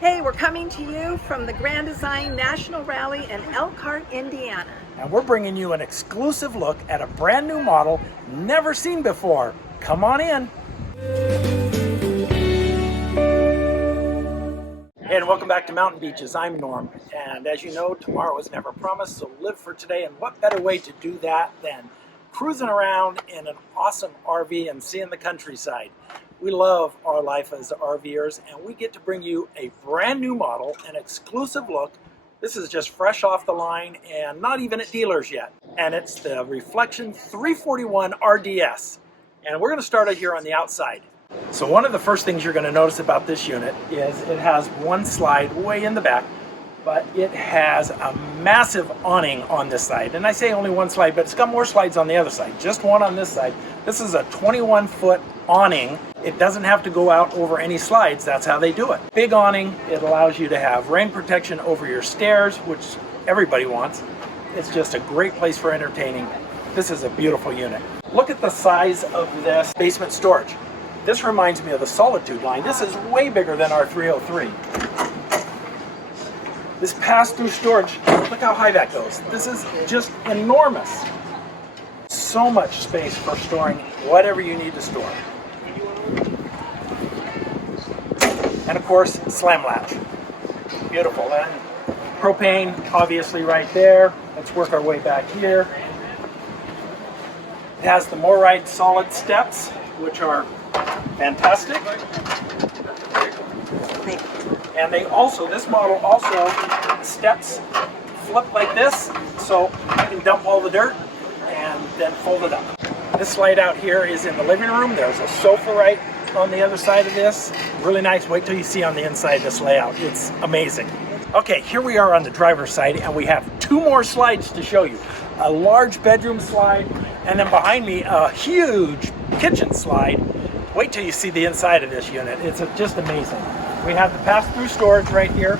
Hey, we're coming to you from the Grand Design National Rally in Elkhart, Indiana. And we're bringing you an exclusive look at a brand new model never seen before. Come on in. And welcome back to Mountain Beaches. I'm Norm. And as you know, tomorrow is never promised, so live for today. And what better way to do that than cruising around in an awesome RV and seeing the countryside. We love our life as RVers, and we get to bring you a brand new model, an exclusive look. This is just fresh off the line and not even at dealers yet. And it's the Reflection 341 RDS. And we're going to start it here on the outside. So one of the first things you're going to notice about this unit is it has one slide way in the back, but it has a massive awning on this side. And I say only one slide, but it's got more slides on the other side. Just one on this side. This is a 21-foot awning. It doesn't have to go out over any slides. That's how they do it. Big awning. It allows you to have rain protection over your stairs, which everybody wants. It's just a great place for entertaining. This is a beautiful unit. Look at the size of this basement storage. This reminds me of the Solitude line. This is way bigger than our 303. This pass-through storage, look how high that goes. This is just enormous. So much space for storing whatever you need to store. And of course, slam latch. Beautiful. And propane, obviously right there. Let's work our way back here. It has the MORryde solid steps, which are fantastic. And they also, this model also, steps flip like this, so I can dump all the dirt and then fold it up. This slide out here is in the living room. There's a sofa right on the other side of this. Really nice. Wait till you see on the inside this layout. It's amazing. Okay, here we are on the driver's side, and we have two more slides to show you. A large bedroom slide, and then behind me, a huge kitchen slide. Wait till you see the inside of this unit. It's just amazing. We have the pass-through storage right here.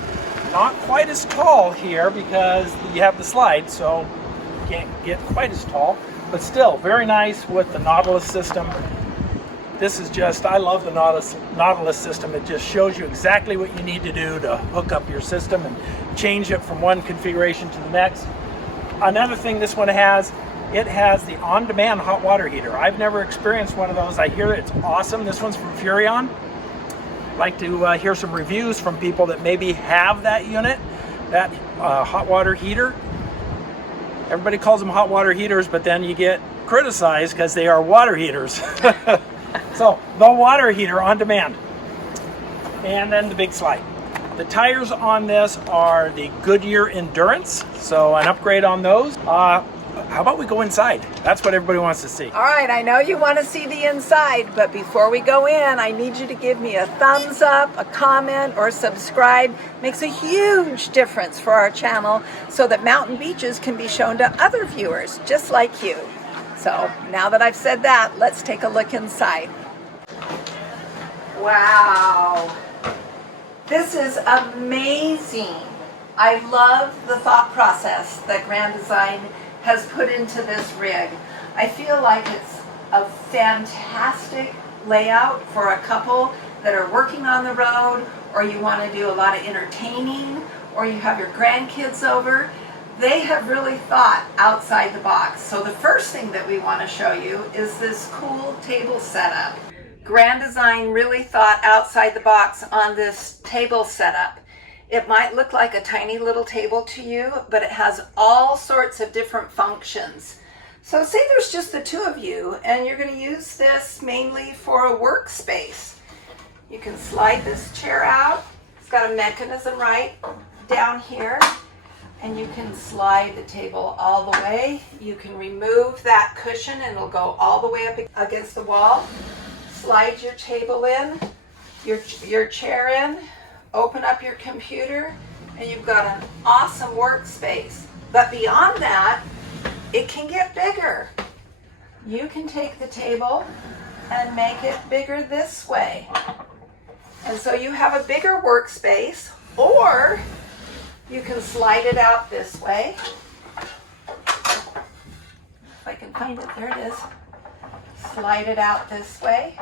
Not quite as tall here because you have the slide, so you can't get quite as tall. But still, very nice with the Nautilus system. This is just, I love the Nautilus system. It just shows you exactly what you need to do to hook up your system and change it from one configuration to the next. Another thing this one has, it has the on-demand hot water heater. I've never experienced one of those. I hear it's awesome. This one's from Furrion. I'd like to hear some reviews from people that maybe have that unit, that hot water heater. Everybody calls them hot water heaters, but then you get criticized because they are water heaters. So, the water heater on demand. And then the big slide. The tires on this are the Goodyear Endurance, so an upgrade on those. How about we go inside? That's what everybody wants to see. All right, I know you want to see the inside, but before we go in, I need you to give me a thumbs up, a comment, or subscribe. Makes a huge difference for our channel so that Mountain Beaches can be shown to other viewers just like you. So now that I've said that, let's take a look inside. Wow, this is amazing. I love the thought process that Grand Design has put into this rig. I feel like it's a fantastic layout for a couple that are working on the road, or you want to do a lot of entertaining, or you have your grandkids over. They have really thought outside the box. So the first thing that we want to show you is this cool table setup. Grand Design really thought outside the box on this table setup. It might look like a tiny little table to you, but it has all sorts of different functions. So say there's just the two of you, and you're going to use this mainly for a workspace. You can slide this chair out. It's got a mechanism right down here, and you can slide the table all the way. You can remove that cushion, and it'll go all the way up against the wall. Slide your table in, your chair in. Open up your computer, and you've got an awesome workspace. But beyond that, it can get bigger. You can take the table and make it bigger this way. And so you have a bigger workspace, or you can slide it out this way. If I can find it, there it is. Slide it out this way.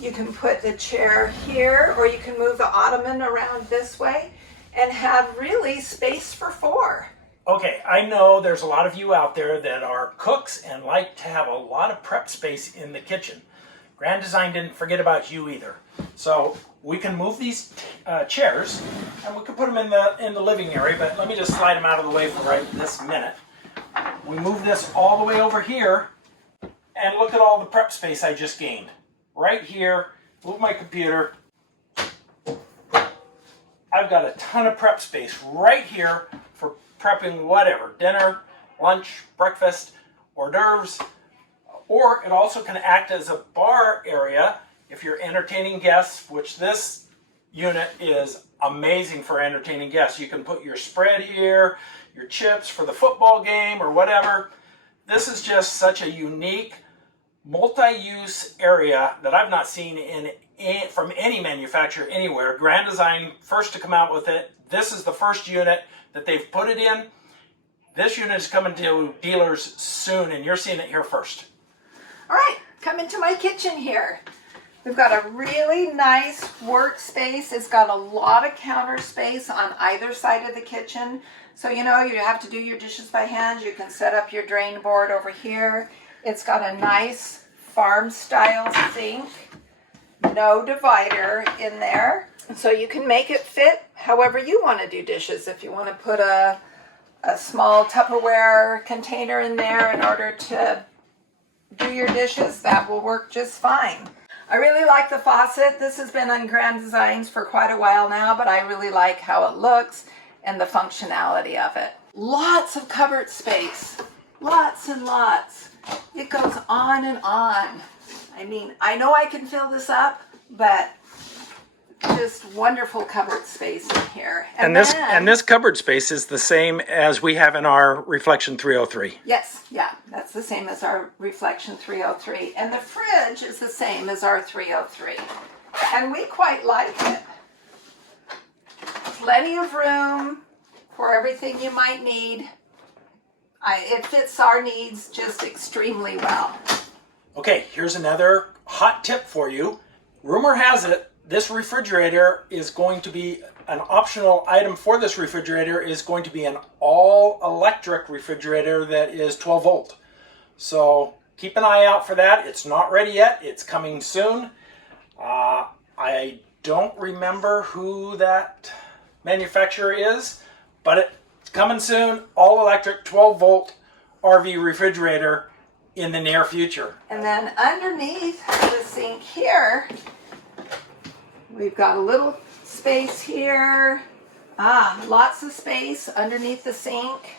You can put the chair here, or you can move the ottoman around this way and have really space for four. Okay, I know there's a lot of you out there that are cooks and like to have a lot of prep space in the kitchen. Grand Design didn't forget about you either. So we can move these chairs and we can put them in the living area, but let me just slide them out of the way for right this minute. We move this all the way over here and look at all the prep space I just gained. Right here, move my computer. I've got a ton of prep space right here for prepping whatever, dinner, lunch, breakfast, hors d'oeuvres, or it also can act as a bar area if you're entertaining guests, which this unit is amazing for entertaining guests. You can put your spread here, your chips for the football game or whatever. This is just such a unique multi-use area that I've not seen from any manufacturer anywhere. Grand Design first to come out with it. This is the first unit that they've put it in. This unit is coming to dealers soon, and you're seeing it here first. All right, come into my kitchen here. We've got a really nice workspace. It's got a lot of counter space on either side of the kitchen. So you have to do your dishes by hand. You can set up your drain board over here. It's got a nice farm style sink, no divider in there. So you can make it fit however you want to do dishes. If you want to put a small Tupperware container in there in order to do your dishes, that will work just fine. I really like the faucet. This has been on Grand Designs for quite a while now, but I really like how it looks and the functionality of it. Lots of cupboard space, lots and lots. It goes on and on. I mean, I know I can fill this up, but just wonderful cupboard space in here. And this cupboard space is the same as we have in our Reflection 303. Yes, yeah, that's the same as our Reflection 303. And the fridge is the same as our 303. And we quite like it. Plenty of room for everything you might need. It fits our needs just extremely well. Okay, here's another hot tip for you. Rumor has it, this refrigerator is going to be an optional item for this refrigerator is going to be an all-electric refrigerator that is 12 volt. So keep an eye out for that. It's not ready yet. It's coming soon. I don't remember who that manufacturer is, but it's coming soon. All-electric 12 volt RV refrigerator in the near future. And then underneath the sink here, we've got a little space here. Lots of space underneath the sink.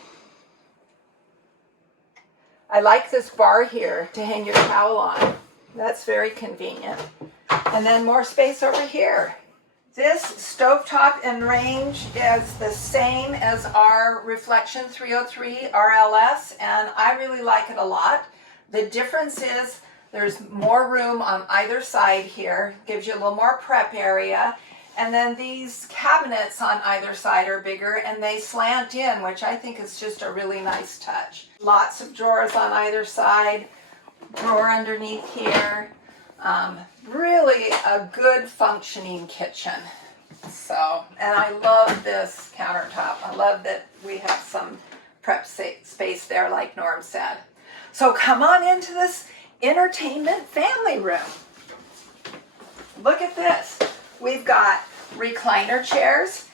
I like this bar here to hang your towel on. That's very convenient. And then more space over here. This stovetop and range is the same as our Reflection 303 RLS, and I really like it a lot. The difference is there's more room on either side here, gives you a little more prep area, and then these cabinets on either side are bigger and they slant in, which I think is just a really nice touch. Lots of drawers on either side, drawer underneath here. Really a good functioning kitchen. So, and I love this countertop. I love that we have some prep space there like Norm said. So come on into this entertainment family room. Look at this. We've got recliner chairs,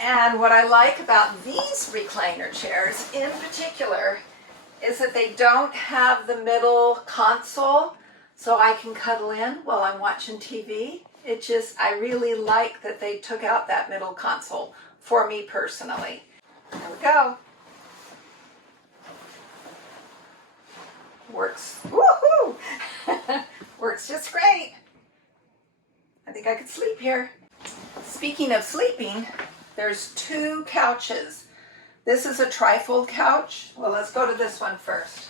and what I like about these recliner chairs in particular is that they don't have the middle console, so I can cuddle in while I'm watching TV. I really like that they took out that middle console for me personally. There we go. Works, woohoo! Works just great. I think I could sleep here. Speaking of sleeping, there's two couches. This is a trifold couch. Well, let's go to this one first.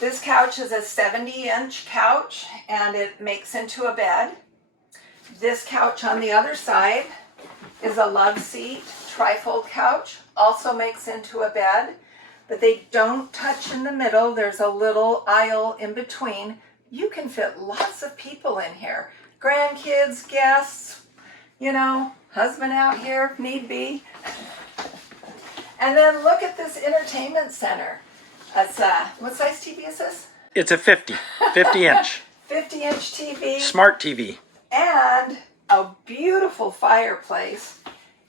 This couch is a 70-inch couch, and it makes into a bed. This couch on the other side is a love seat trifold couch, also makes into a bed, but they don't touch in the middle. There's a little aisle in between You can fit lots of people in here. Grandkids, guests, you know, husband out here if need be. And then look at this entertainment center. It's what size TV is this? It's a 50 inch. 50-inch TV. Smart TV. And a beautiful fireplace.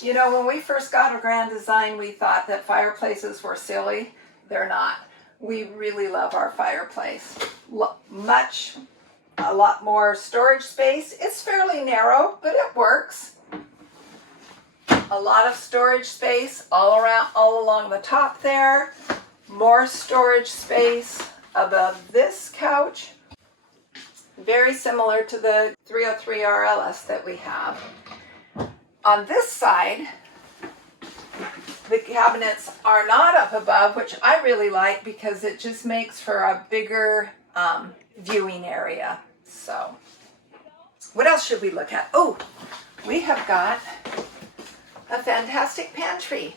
You know, when we first got a Grand Design, we thought that fireplaces were silly. They're not. We really love our fireplace. A lot more storage space. It's fairly narrow, but it works. A lot of storage space all along the top there. More storage space above this couch. Very similar to the 303 RLS that we have. On this side, the cabinets are not up above, which I really like because it just makes for a bigger viewing area. So, what else should we look at? Oh, we have got a fantastic pantry.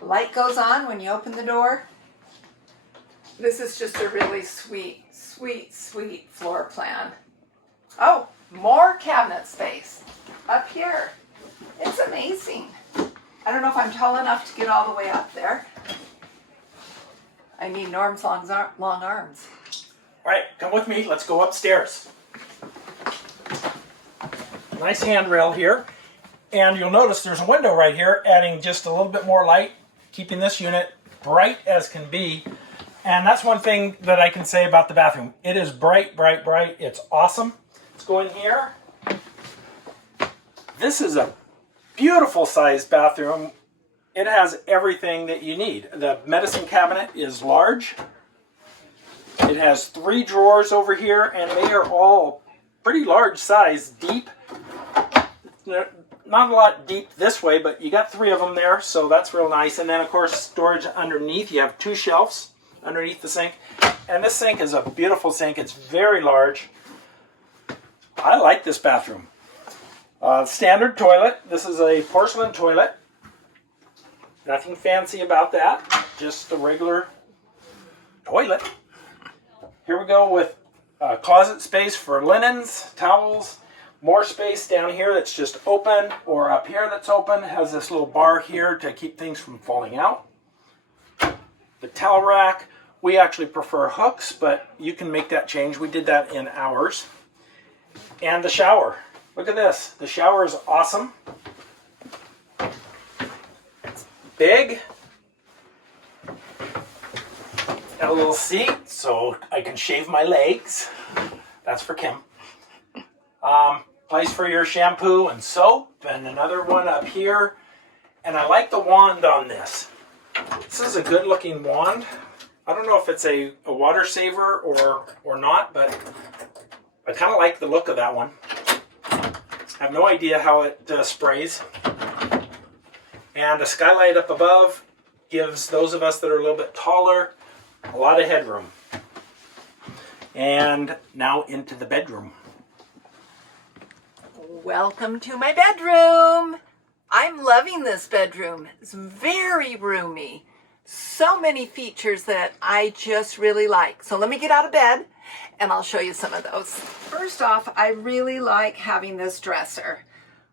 The light goes on when you open the door. This is just a really sweet floor plan. Oh, more cabinet space up here. It's amazing. I don't know if I'm tall enough to get all the way up there. I need Norm's long arms. All right, come with me. Let's go upstairs. Nice handrail here. And you'll notice there's a window right here, adding just a little bit more light, keeping this unit bright as can be. And that's one thing that I can say about the bathroom. It is bright, bright, bright. It's awesome. Let's go in here. This is a beautiful sized bathroom. It has everything that you need. The medicine cabinet is large. It has 3 drawers over here, and they are all pretty large size, deep. Not a lot deep this way, but you got 3 of them there, so that's real nice. And then, of course, storage underneath. You have 2 shelves underneath the sink. And this sink is a beautiful sink. It's very large. I like this bathroom. Standard toilet. This is a porcelain toilet. Nothing fancy about that. Just a regular toilet. Here we go with closet space for linens, towels. More space down here that's just open, or up here that's open. It has this little bar here to keep things from falling out. The towel rack. We actually prefer hooks, but you can make that change. We did that in ours. And the shower. Look at this. The shower is awesome. It's big. Got a little seat so I can shave my legs. That's for Kim. Place for your shampoo and soap, and another one up here. And I like the wand on this. This is a good looking wand. I don't know if it's a water saver or not, but I kind of like the look of that one. I have no idea how it sprays. And a skylight up above gives those of us that are a little bit taller a lot of headroom. And now into the bedroom. Welcome to my bedroom. I'm loving this bedroom. It's very roomy. So many features that I just really like. So let me get out of bed and I'll show you some of those. First off, I really like having this dresser.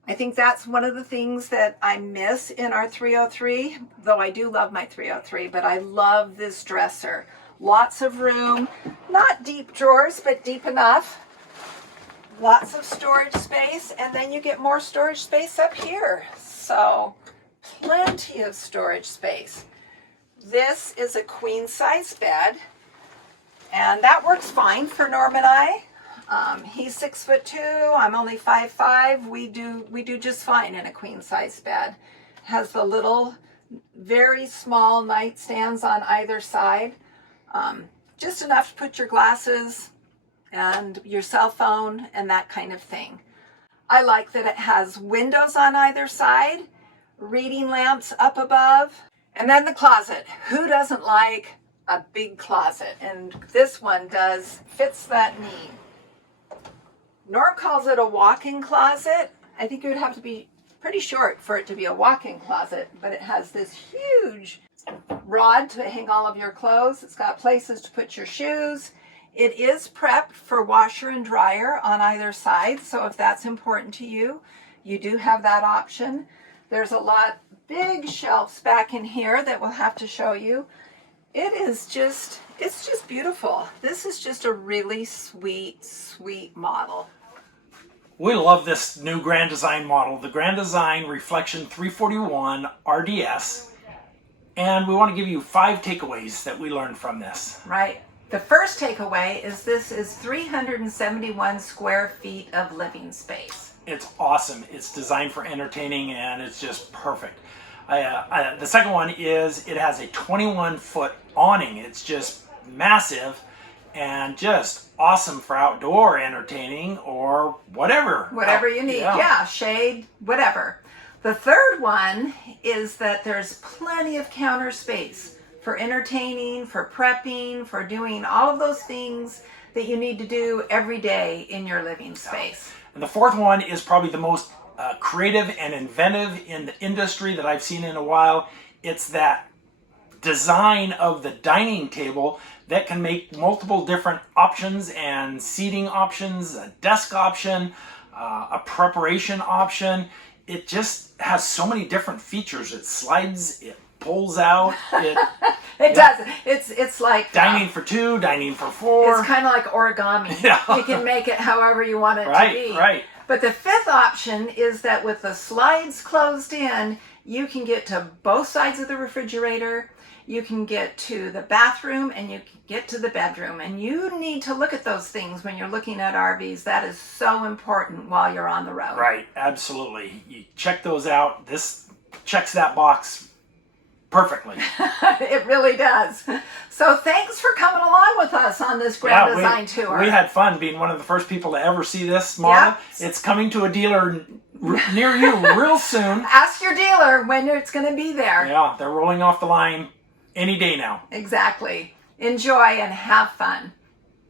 I think that's one of the things that I miss in our 303, though I do love my 303, but I love this dresser. Lots of room, not deep drawers, but deep enough. Lots of storage space, and then you get more storage space up here. So plenty of storage space. This is a queen size bed, and that works fine for Norm and I. He's 6'2", I'm only 5'5". We do just fine in a queen size bed. Has the little, very small nightstands on either side. Just enough to put your glasses and your cell phone and that kind of thing. I like that it has windows on either side, reading lamps up above, and then the closet. Who doesn't like a big closet? And this one fits that need. Norm calls it a walk-in closet. I think it would have to be pretty short for it to be a walk-in closet, but it has this huge rod to hang all of your clothes. It's got places to put your shoes. It is prepped for washer and dryer on either side, so if that's important to you, you do have that option. There's a lot big shelves back in here that we'll have to show you. It's just beautiful. This is just a really sweet, sweet model. We love this new Grand Design model, the Grand Design Reflection 341 RDS. And we want to give you 5 takeaways that we learned from this. Right. The first takeaway is this is 371 square feet of living space. It's awesome. It's designed for entertaining and it's just perfect. The second one is it has a 21-foot awning. It's just massive and just awesome for outdoor entertaining or whatever. Whatever you need. Yeah, shade, whatever. The third one is that there's plenty of counter space for entertaining, for prepping, for doing all of those things that you need to do every day in your living space. And the fourth one is probably the most creative and inventive in the industry that I've seen in a while. It's that design of the dining table that can make multiple different options and seating options, a desk option, a preparation option. It just has so many different features. It slides, it pulls out. It does. It's like dining for 2, dining for 4. It's kind of like origami. Yeah. You can make it however you want it to be. Right. But the fifth option is that with the slides closed in, you can get to both sides of the refrigerator. You can get to the bathroom and you can get to the bedroom. And you need to look at those things when you're looking at RVs. That is so important while you're on the road. Right, absolutely. You check those out. This checks that box perfectly. It really does. So thanks for coming along with us on this Grand Design tour. We had fun being one of the first people to ever see this model. Yep. It's coming to a dealer near you real soon. Ask your dealer when it's going to be there. Yeah, they're rolling off the line any day now. Exactly. Enjoy and have fun.